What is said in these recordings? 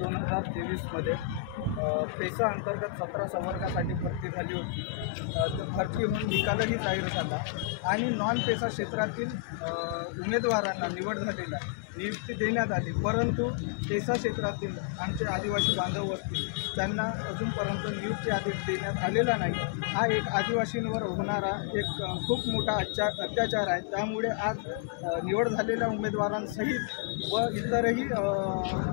2023मध्ये PESA अंतर्गत 17 संवर्गासाठी भरती झाली होती। भरती होऊन निकालही जाहीर झाला आणि नॉन पेसा क्षेत्रातील उमेदवारांना निवड झालेला नियुक्ती देण्यात आली, परंतु पेसा क्षेत्रातील आमचे आदिवासी बांधव असतील त्यांना अजूनपर्यंत नियुक्ती आदेश देण्यात आलेला नाही। हा एक आदिवासींवर होणारा एक खूप मोठा अत्याचार आहे। त्यामुळे आज निवड झालेल्या उमेदवारांसहित व इतरही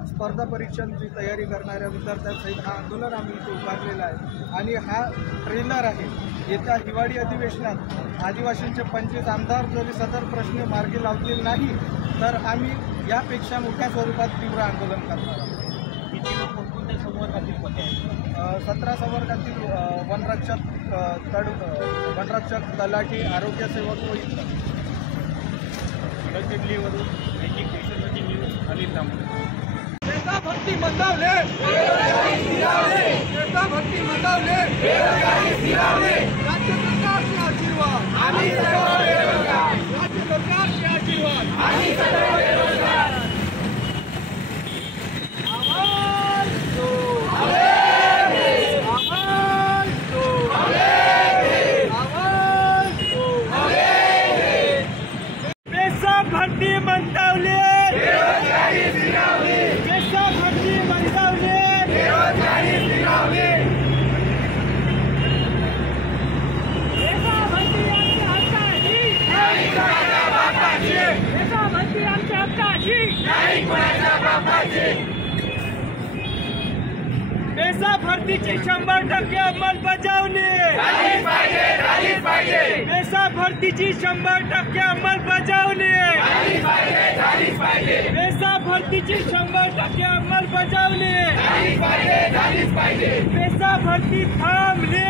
स्पर्धा परीक्षांची तयारी करणाऱ्या विद्यार्थ्यांसहित हा आंदोलन आम्ही इथे उभारलेला आहे आणि हा ट्रेलर आहे। येत्या हिवाळी अधिवेशनात आदिवासींचे 25 आमदार जरी सदर प्रश्न मार्गी लावतील नाही तर आम्ही यापेक्षा मोठ्या स्वरूपात तीव्र आंदोलन करणार आहोत। कोणकोणत्या संवर्गातील पदे आहेत? 17 संवर्गातील वनरक्षक, तलाठी, आरोग्यसेवक व इतर दिल्लीवरून एज्युकेशनची न्यूज अनिल तांबे। पेसा भरती मंदावले, पेसा भरती मंदावले, राज्य सरकारचे आशीर्वाद, राज्य सरकारचे आशीर्वाद। पेसा भरती मंदावले, पेसा भरती मंदावले, पेसा भरती आमच्या हक्काची, पेसा भरती आमच्या हक्काची, पेसा भरतीची 100% अंमलबजावणी, पेसा भरतीची 100% अंमलबजावणी, पेसा भरतीची 100% अंमलबजावणी, पेसा भरती थांबली,